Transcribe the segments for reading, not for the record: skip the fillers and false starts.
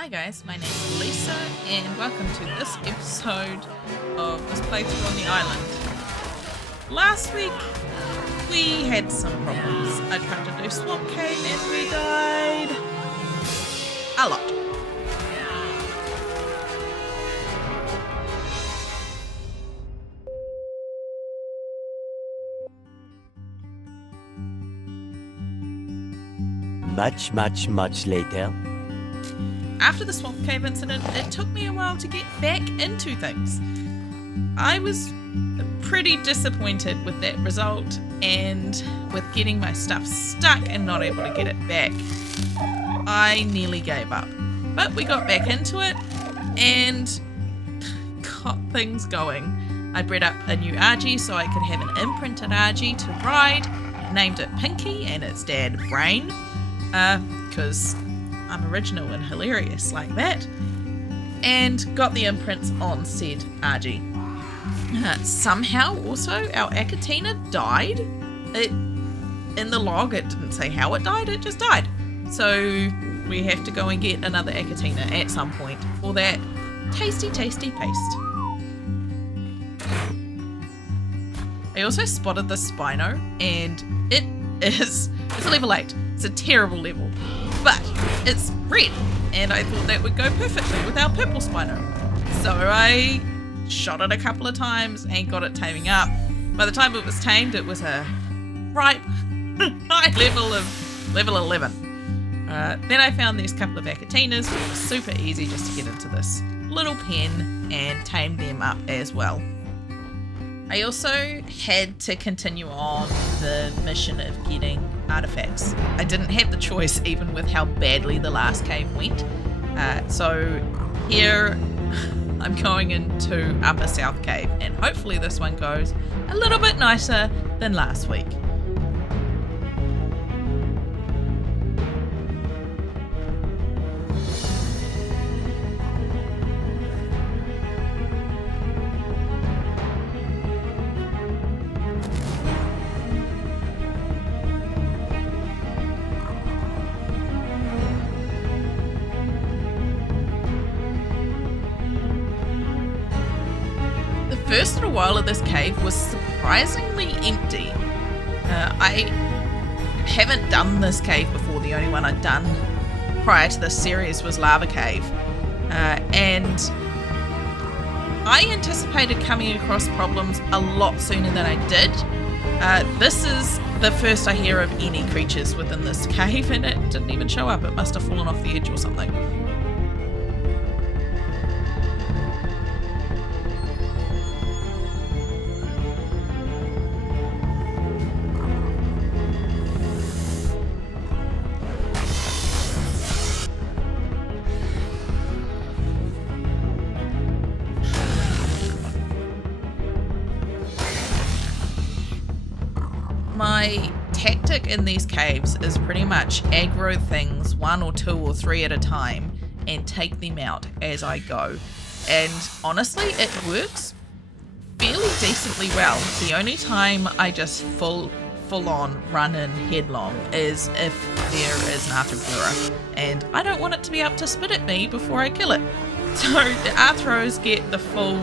Hi guys, my name is Lisa and welcome to this episode of this playthrough on the island. Last week we had some problems. I tried to do Swamp Cave and we died a lot. Much later. After the Swamp Cave incident, it took me a while to get back into things. I was pretty disappointed with that result and with getting my stuff stuck and not able to get it back. I nearly gave up. But we got back into it and got things going. I bred up a new Argy so I could have an imprinted Argy to ride, named it Pinky and its dad Brain, because I'm original and hilarious like that, and got the imprints on said Argy. Somehow also our Achatina died. In the log it didn't say how it died, it just died. So we have to go and get another Achatina at some point for that tasty paste. I also spotted the Spino and it's a level 8. It's a terrible level. But it's red, and I thought that would go perfectly with our purple Spino. So I shot it a couple of times and got it taming up. By the time it was tamed, it was a ripe high level of level 11. Then I found these couple of Achatinas, which was super easy just to get into this little pen and tame them up as well. I also had to continue on the mission of getting artifacts. I didn't have the choice even with how badly the last cave went. So here I'm going into Upper South Cave and hopefully this one goes a little bit nicer than last week. The first little while of this cave was surprisingly empty. I haven't done this cave before. The only one I'd done prior to this series was Lava Cave. And I anticipated coming across problems a lot sooner than I did. This is the first I hear of any creatures within this cave, and it didn't even show up. It must have fallen off the edge or something. My tactic in these caves is pretty much aggro things 1 or 2 or 3 at a time and take them out as I go. And honestly, it works fairly decently well. The only time I just full on run in headlong is if there is an Arthropleura, and I don't want it to be able to spit at me before I kill it. So the Arthros get the full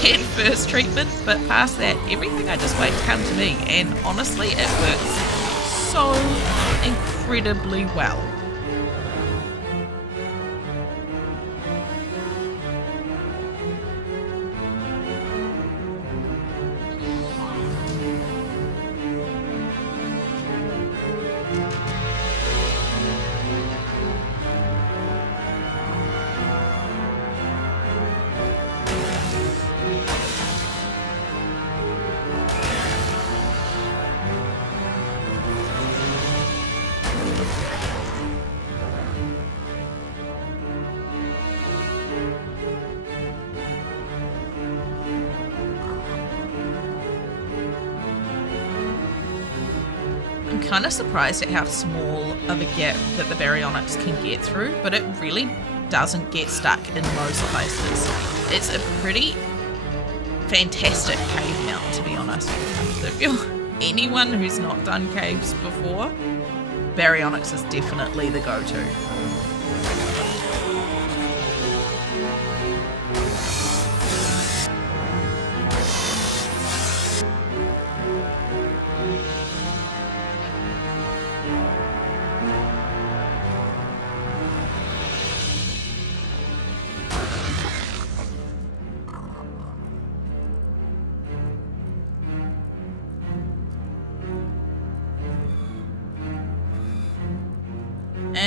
head first treatment, but past that, everything I just wait to come to me, and honestly it works so incredibly well. I'm kind of surprised at how small of a gap that the Audionautix can get through, but it really doesn't get stuck in most places. It's a pretty fantastic cave mount, to be honest. So if you're anyone who's not done caves before, Audionautix is definitely the go-to.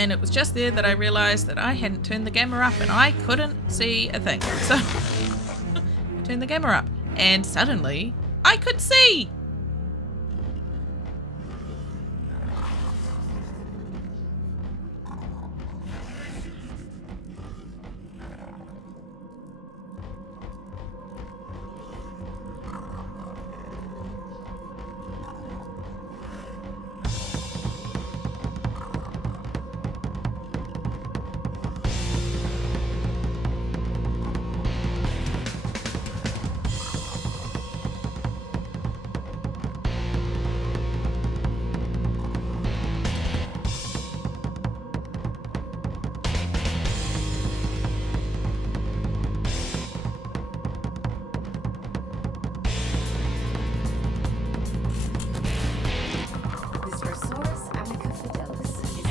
and it was just there that I realised that I hadn't turned the gamma up and I couldn't see a thing. So I turned the gamma up and suddenly I could see.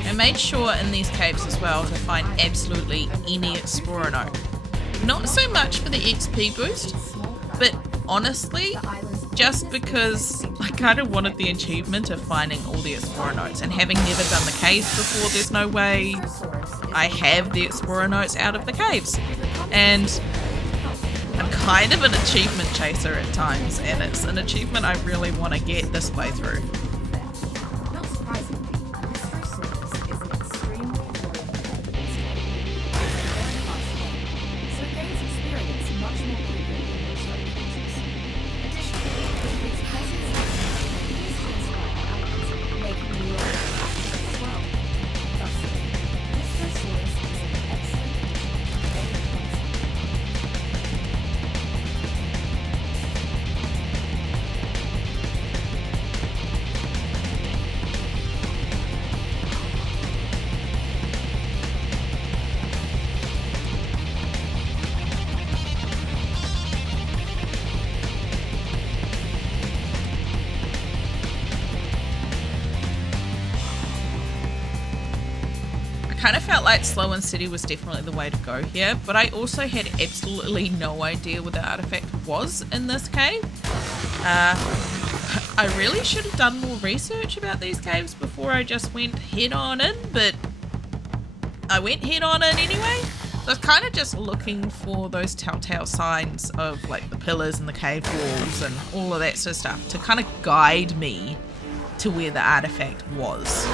I made sure in these caves as well to find absolutely any Sporanote. Not so much for the XP boost, but honestly, just because I kind of wanted the achievement of finding all the Sporanotes, and having never done the caves before, there's no way I have the Sporanotes out of the caves. And I'm kind of an achievement chaser at times, and it's an achievement I really want to get this way through. Kind of felt like slow and steady was definitely the way to go here, but I also had absolutely no idea what the artifact was in this cave. I really should have done more research about these caves before I just went head on in, but I went head on in anyway. So I was kind of just looking for those telltale signs of like the pillars and the cave walls and all of that sort of stuff to kind of guide me to where the artifact was.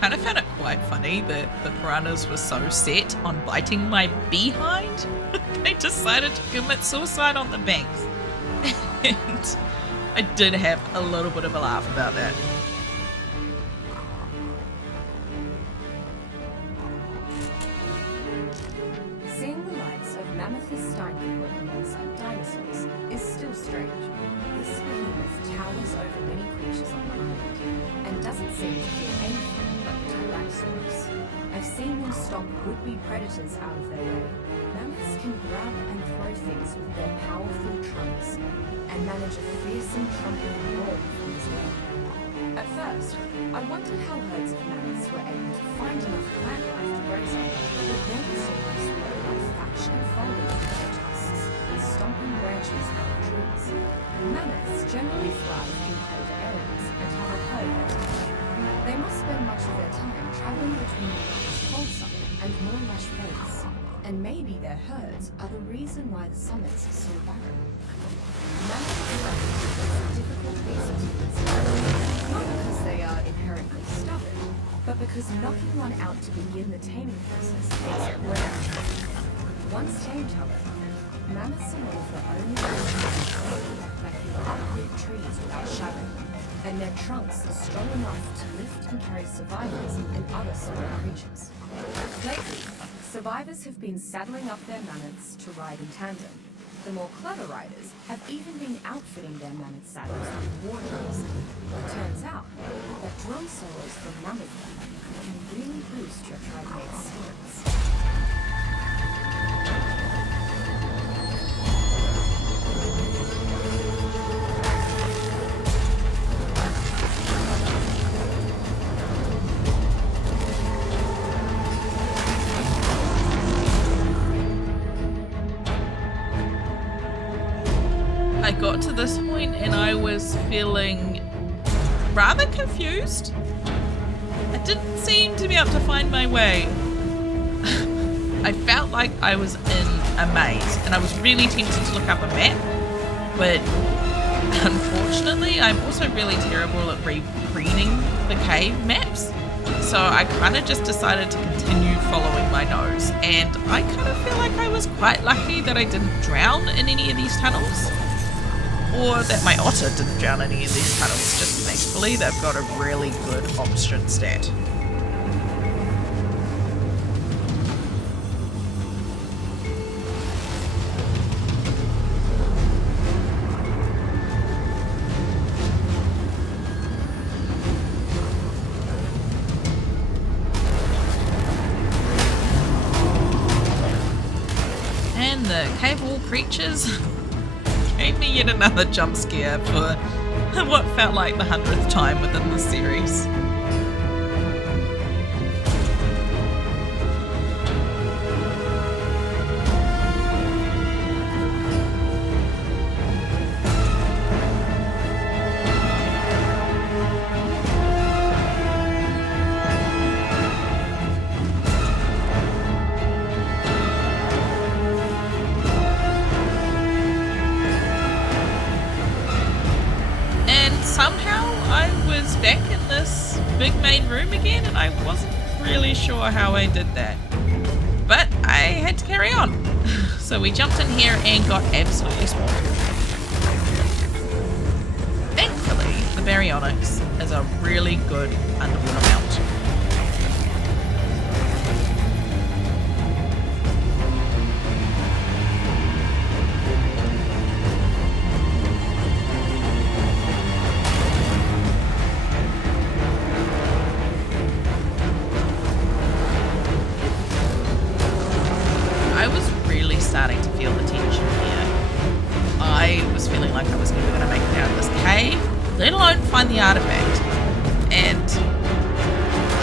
Kind of found it quite funny that the piranhas were so set on biting my behind, they decided to commit suicide on the banks. And I did have a little bit of a laugh about that. Seeing the likes of Mammothus steinbeaver alongside dinosaurs is still strange. This behemoth towers over many creatures on the island and doesn't seem to fear anything but the Tyrannosaurus. I've seen them stomp would-be predators out of their way. Mammoths can grab and throw things with their powerful trunks and manage a fearsome trumpeting roar from as well. At first, I wondered how herds of mammoths were able to find enough plant life to graze on, but then I saw them swirl like thatch and foliage with their tusks and stomping branches out of trees. Mammoths generally thrive in cold areas and have a herd at night. They must spend much of their time traveling between the largest cold summit and more lush plains, and maybe their herds are the reason why the summits are so barren. Mammoths are difficult beasts to consider, not because they are inherently stubborn, but because knocking one out to begin the taming process takes forever. Once tamed, however, mammoths are one of the only creatures that can uproot trees without shattering them, and their trunks are strong enough to lift and carry survivors and other small creatures. Lately, survivors have been saddling up their mammoths to ride in tandem. The more clever riders have even been outfitting their mammoth saddles with war drums. It turns out that drum solos from mammoth can really boost your trimate's spirits. I got to this point and I was feeling rather confused. I didn't seem to be able to find my way. I felt like I was in a maze and I was really tempted to look up a map, but unfortunately I'm also really terrible at reading the cave maps. So I kind of just decided to continue following my nose, and I kind of feel like I was quite lucky that I didn't drown in any of these tunnels. Or that my otter didn't drown in any of these tunnels, just thankfully they've got a really good oxygen stat. And the cave wall creatures gave me yet another jump scare for what felt like the 100th time within the series. Somehow I was back in this big main room again and I wasn't really sure how I did that. But I had to carry on. So we jumped in here and got absolutely swamped. Thankfully, the Audionautix is a really good underwater mount. I was really starting to feel the tension here. I was feeling like I was never going to make it out of this cave, let alone find the artifact. And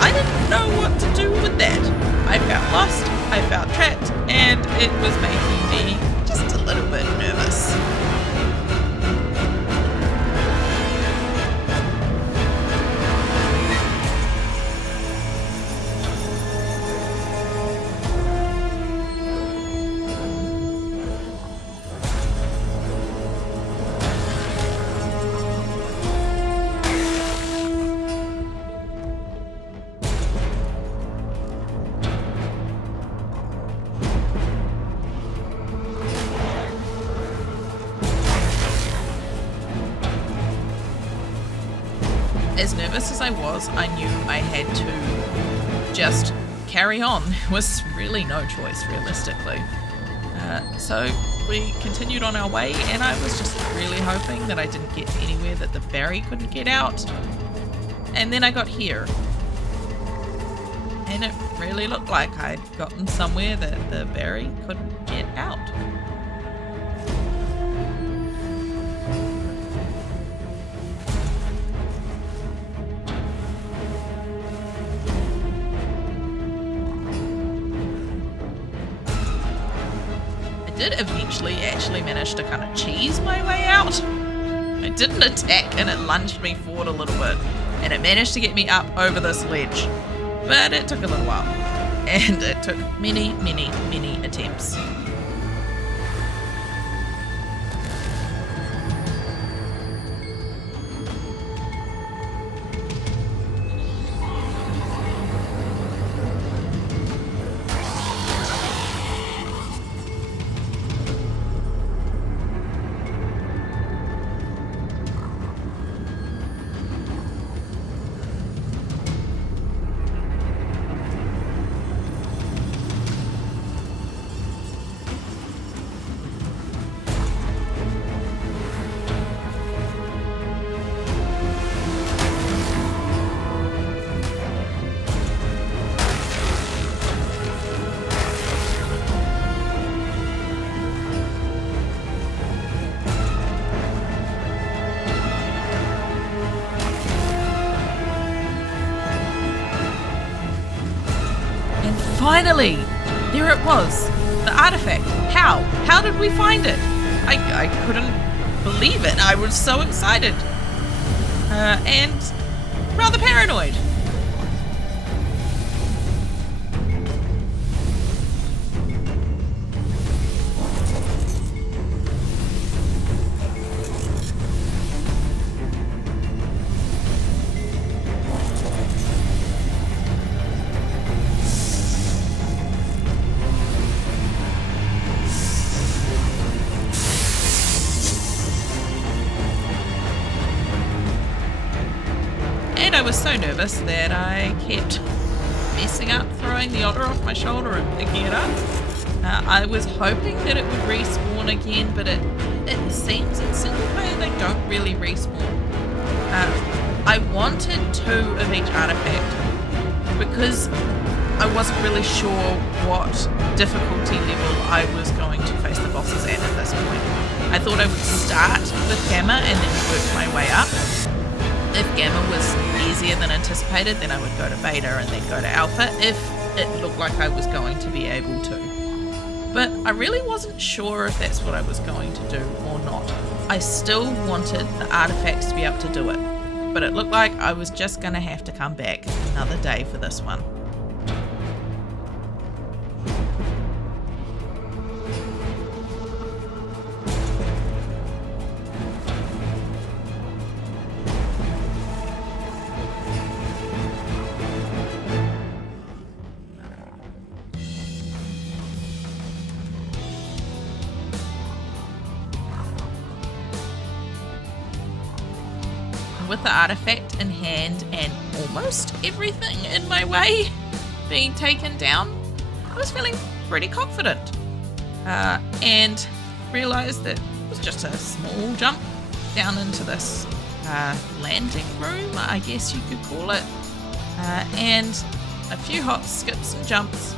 I didn't know what to do with that. I felt lost, I felt trapped, and it was making me just a little bit nervous. As nervous as I was, I knew I had to just carry on. There was really no choice, realistically. So we continued on our way, and I was just really hoping that I didn't get anywhere that the Barry couldn't get out. And then I got here. And it really looked like I'd gotten somewhere that the Barry couldn't get out. I did eventually actually manage to kind of cheese my way out. I didn't attack and it lunged me forward a little bit, and it managed to get me up over this ledge. But it took a little while, and it took many, many, many attempts. Finally! There it was. The artifact. How? How did we find it? I couldn't believe it. I was so excited. And rather paranoid. I was so nervous that I kept messing up, throwing the otter off my shoulder and picking it up. I was hoping that it would respawn again, but it seems in single player they don't really respawn. I wanted 2 of each artifact because I wasn't really sure what difficulty level I was going to face the bosses at this point. I thought I would start with Gamma and then work my way up. If Gamma was easier than anticipated, then I would go to Beta and then go to Alpha if it looked like I was going to be able to. But I really wasn't sure if that's what I was going to do or not. I still wanted the artifacts to be able to do it, but it looked like I was just going to have to come back another day for this one. With the artifact in hand and almost everything in my way being taken down, I was feeling pretty confident and realised that it was just a small jump down into this landing room, I guess you could call it, and a few hot skips and jumps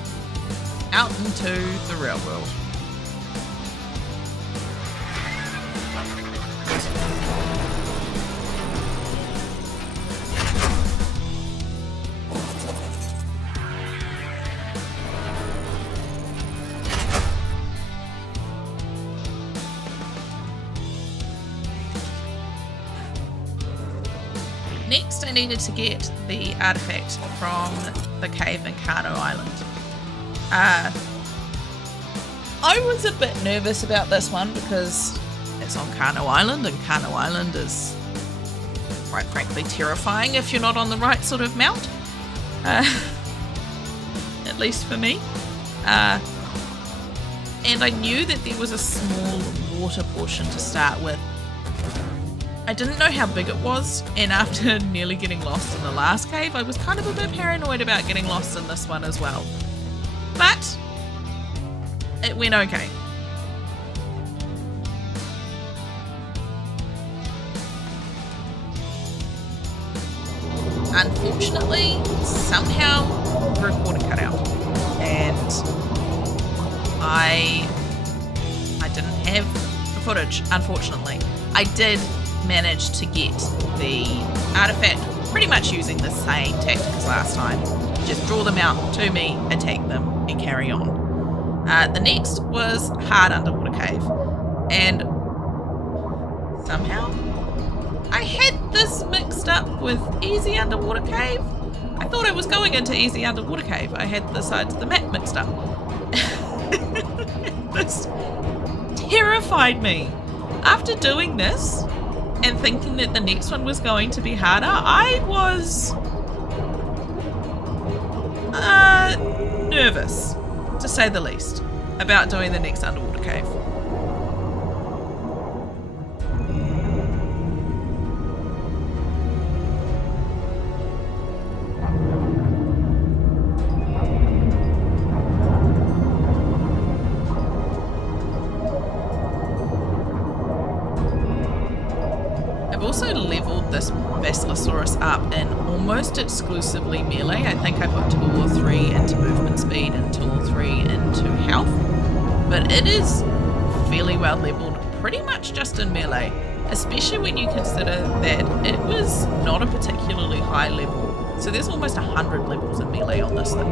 out into the real world. Next, I needed to get the artifact from the cave in Kano Island. I was a bit nervous about this one because it's on Kano Island, and Kano Island is, quite frankly, terrifying if you're not on the right sort of mount. At least for me. And I knew that there was a small water portion to start with. I didn't know how big it was, and after nearly getting lost in the last cave, I was kind of a bit paranoid about getting lost in this one as well. But it went okay. Unfortunately, somehow the recording cut out, and I didn't have the footage, unfortunately. I did manage to get the artifact pretty much using the same tactic as last time. Just draw them out to me, attack them, and carry on. The next was Hard Underwater Cave, and somehow I had this mixed up with Easy Underwater Cave. I thought I was going into Easy Underwater Cave. I had the sides of the map mixed up. This terrified me. After doing this and thinking that the next one was going to be harder, I was nervous, to say the least, about doing the next underwater cave. I've also leveled this Basilosaurus up in almost exclusively melee. I think I put 2 or 3 into movement speed and 2 or 3 into health. But it is fairly well leveled, pretty much just in melee, especially when you consider that it was not a particularly high level. So there's almost 100 levels in melee on this thing.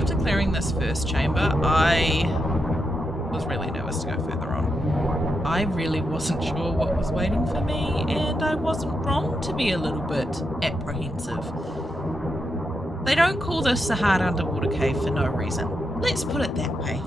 after clearing this first chamber, I was really nervous to go further on. I really wasn't sure what was waiting for me, and I wasn't wrong to be a little bit apprehensive. They don't call this a hard underwater cave for no reason. Let's put it that way.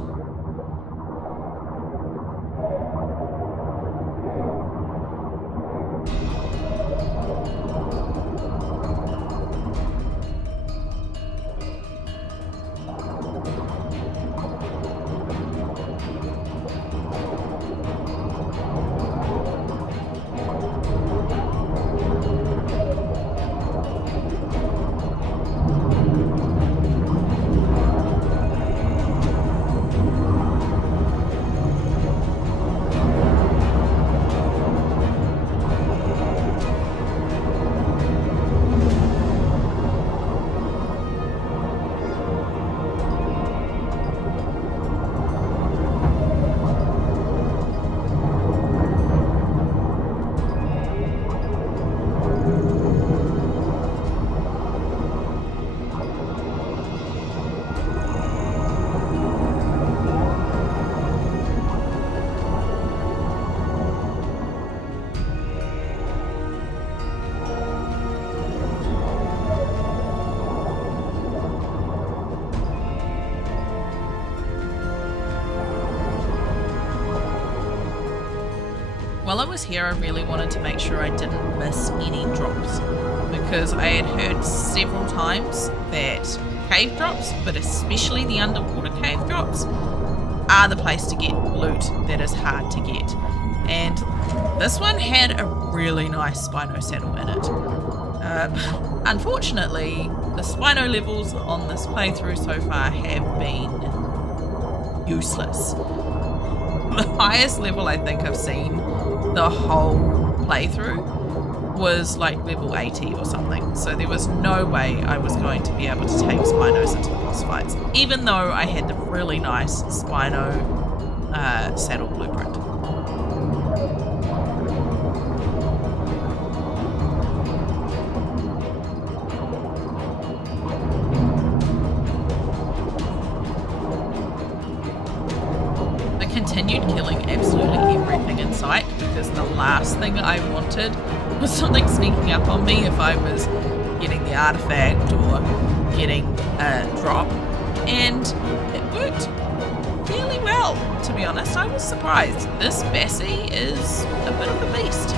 While I was here, I really wanted to make sure I didn't miss any drops, because I had heard several times that cave drops, but especially the underwater cave drops, are the place to get loot that is hard to get. And this one had a really nice Spino saddle in it. Unfortunately, the Spino levels on this playthrough so far have been useless. The highest level I think I've seen the whole playthrough was like level 80 or something, so there was no way I was going to be able to take Spinos into the boss fights, even though I had the really nice Spino saddle blueprint. Continued killing absolutely everything in sight, because the last thing I wanted was something sneaking up on me if I was getting the artifact or getting a drop, and it worked fairly well, to be honest. I was surprised. This Bassie is a bit of a beast.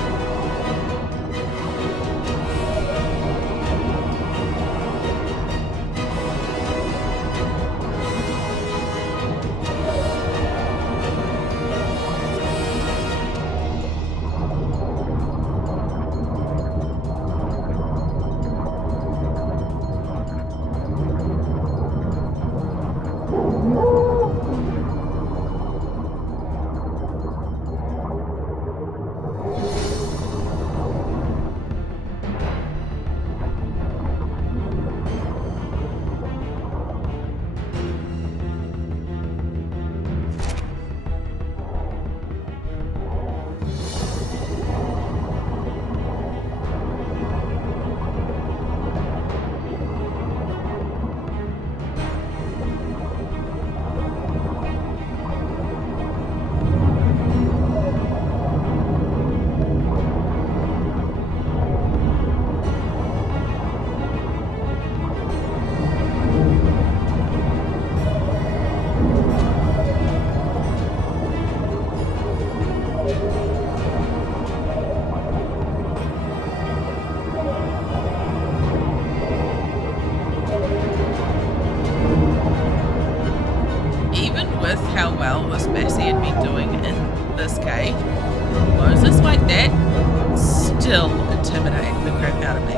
Still intimidate the crap out of me.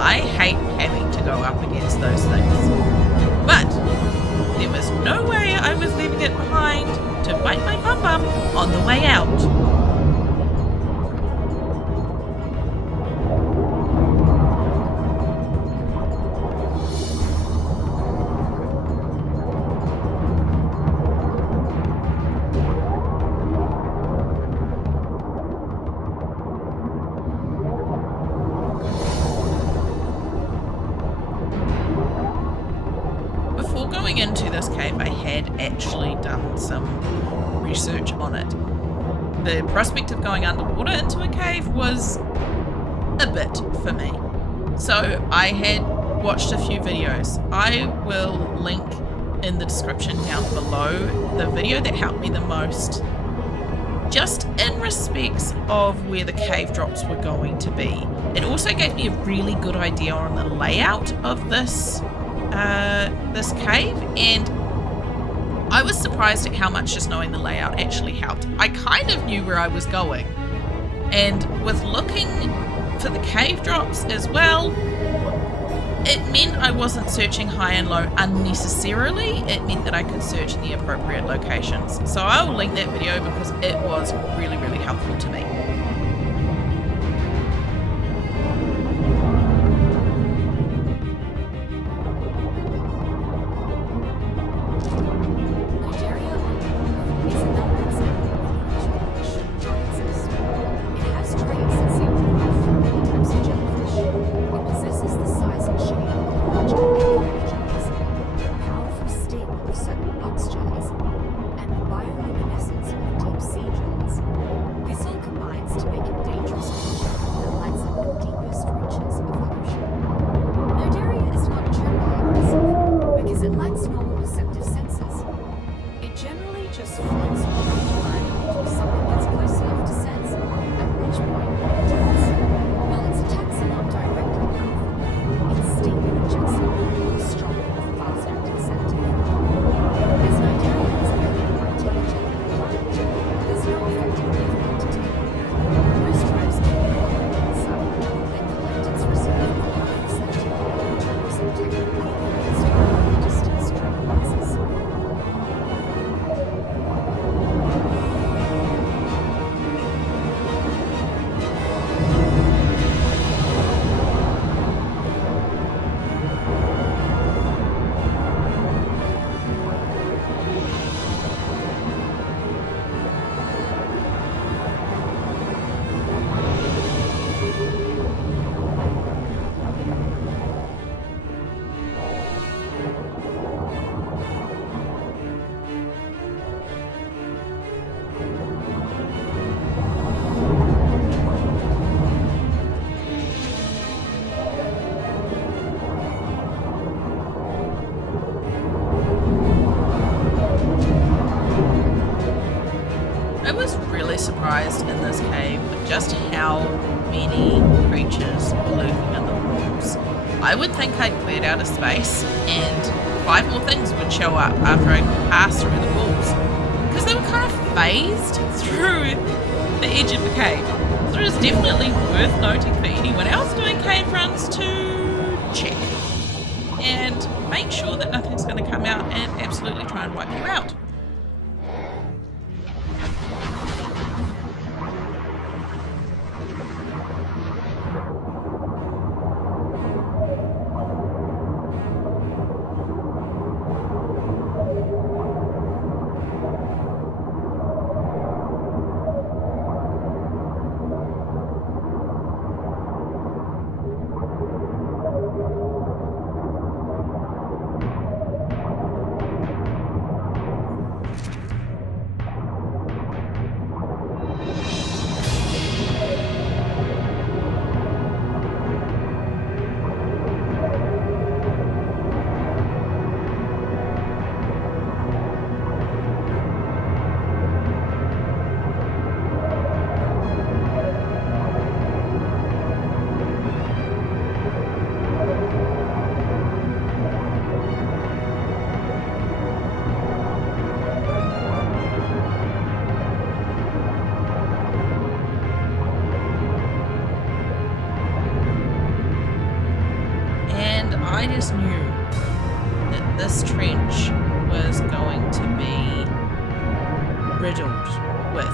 I hate having to go up against those things. But there was no way I was leaving it behind to bite my bum bum on the way out. going into this cave, I had actually done some research on it. The prospect of going underwater into a cave was a bit for me. So I had watched a few videos. I will link in the description down below the video that helped me the most, just in respects of where the cave drops were going to be. It also gave me a really good idea on the layout of this cave, and I was surprised at how much just knowing the layout actually helped. I kind of knew where I was going, and with looking for the cave drops as well, it meant I wasn't searching high and low unnecessarily. It meant that I could search in the appropriate locations. So I will link that video because it was really, really helpful to me. Surprised in this cave with just how many creatures were lurking in the walls. I would think I'd cleared out a space and 5 more things would show up after I passed through the walls, because they were kind of phased through the edge of the cave. So it is definitely worth noting for anyone else doing cave runs to check and make sure that nothing's going to come out and absolutely try and wipe you out. I just knew that this trench was going to be riddled with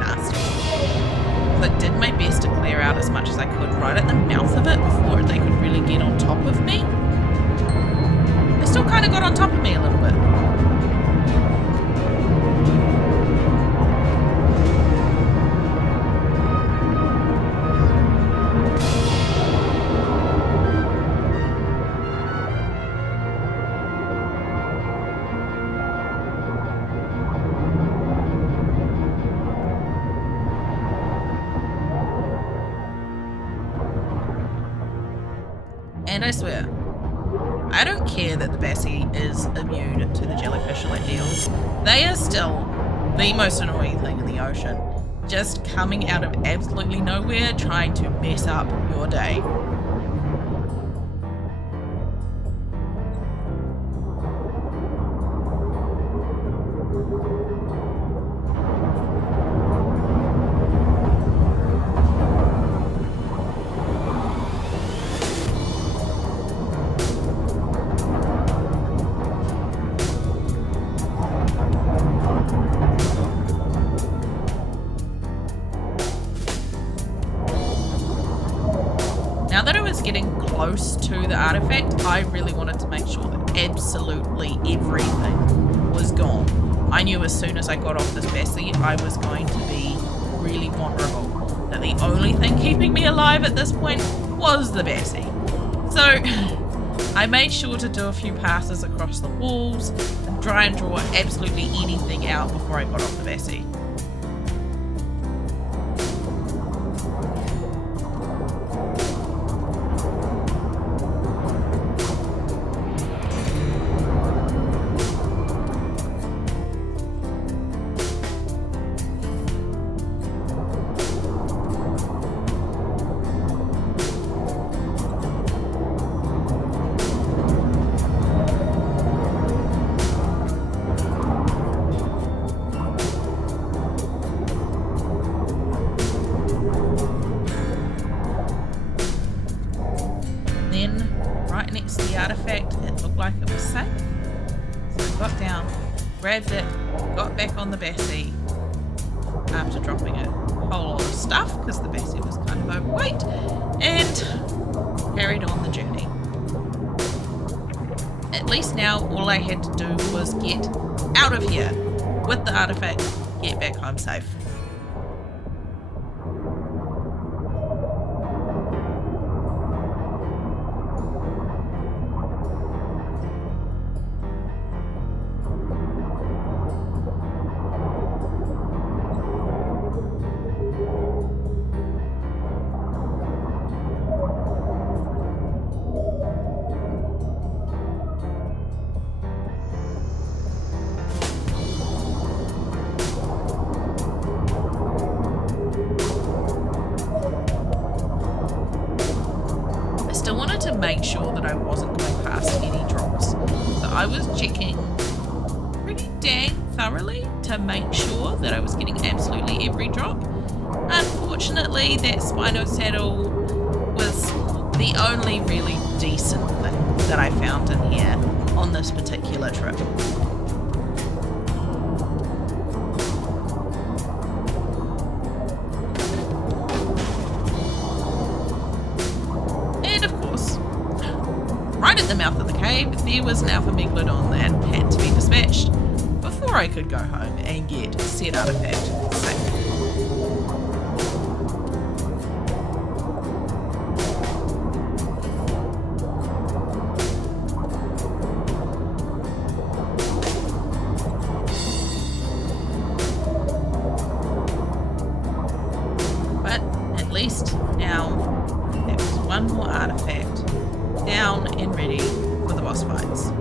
nasty. So I did my best to clear out as much as I could right at the mouth of it before they could really get on top of me. They still kind of got on top of me a little bit. And I swear, I don't care that the Bassie is immune to the jellyfish like eels. They are still the most annoying thing in the ocean. Just coming out of absolutely nowhere, trying to mess up your day. Now that I was getting close to the artifact, I really wanted to make sure that absolutely everything was gone. I knew as soon as I got off this Bassie, I was going to be really vulnerable. That the only thing keeping me alive at this point was the Bassie. So I made sure to do a few passes across the walls and try and draw absolutely anything out before I got off the Bassie. Next to the artifact, it looked like it was safe. So I got down, grabbed it, got back on the Bassie after dropping a whole lot of stuff because the Bassie was kind of overweight, and carried on the journey. At least now all I had to do was get out of here with the artifact, get back home safe. Make sure that I wasn't going past any drops. So I was checking pretty dang thoroughly to make sure that I was getting absolutely every drop. Unfortunately, that Spino saddle was the only really decent thing that I found in here on this particular trip. Right at the mouth of the cave, there was an alpha megalodon that had to be dispatched before I could go home and get said artifact safe. But at least now there was one more artifact down and ready for the boss fights.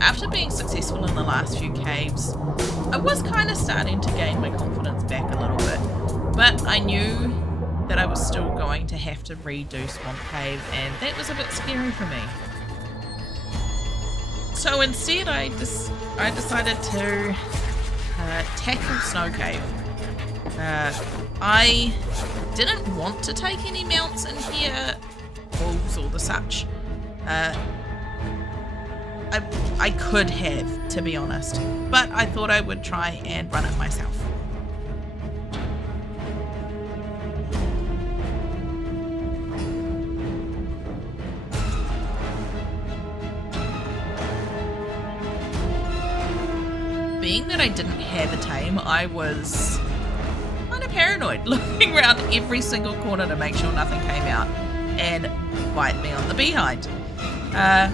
After being successful in the last few caves, I was kind of starting to gain my confidence back a little bit, but I knew that I was still going to have to redo Swamp Cave, and that was a bit scary for me. So instead I decided to tackle Snow Cave. I didn't want to take any mounts in here, wolves or the such. I could have, to be honest, but I thought I would try and run it myself. Being that I didn't have a tame, I was kind of paranoid paranoid, looking around every single corner to make sure nothing came out and bite me on the behind. I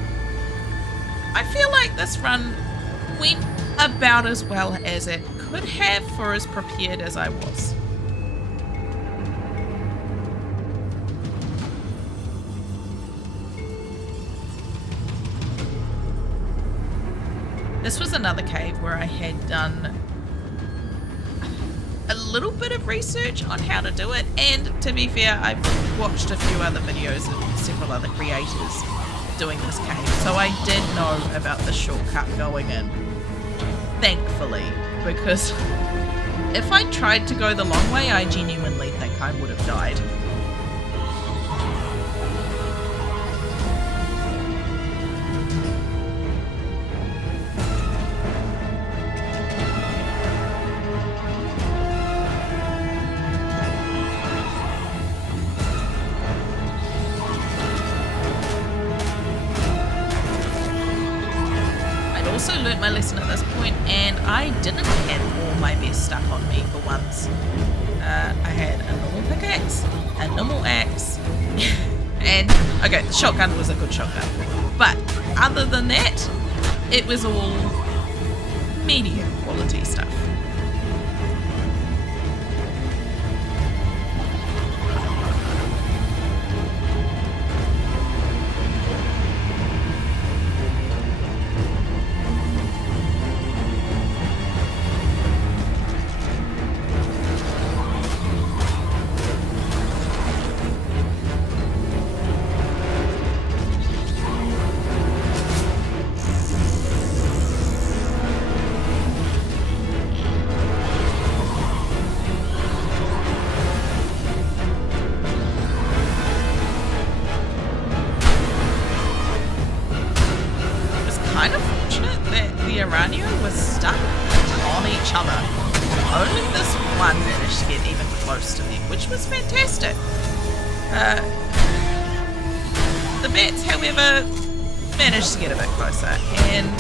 feel like this run went about as well as it could have for as prepared as I was. This was another cave where I had done a little bit of research on how to do it, and to be fair, I've watched a few other videos of several other creators doing this cave, so I did know about the shortcut going in, thankfully, because if I tried to go the long way, I genuinely think I would have died. Also learnt my lesson at this point, and I didn't have all my best stuff on me for once. I had a normal pickaxe, a normal axe, and okay, the shotgun was a good shotgun, but other than that, it was all medium quality stuff. Kind of fortunate that the Aranio was stuck on each other. Only this one managed to get even close to me, which was fantastic. The bats, however, managed to get a bit closer and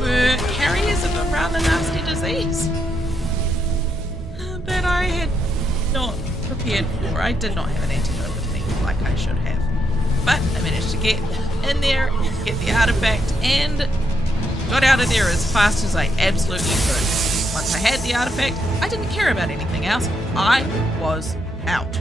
were carriers of a rather nasty disease that I had not prepared for. I did not have an antidote with me like I should have. But I managed to get in there, get the artifact, and got out of there as fast as I absolutely could. Once I had the artifact, I didn't care about anything else. I was out.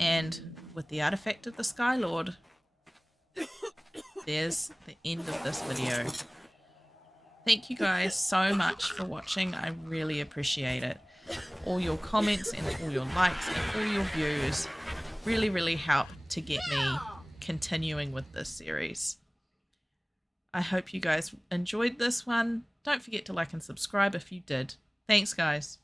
And with the artifact of the Sky Lord, there's the end of this video. Thank you guys so much for watching. I really appreciate it. All your comments and all your likes and all your views really, really help to get me continuing with this series. I hope you guys enjoyed this one. Don't forget to like and subscribe if you did. Thanks, guys.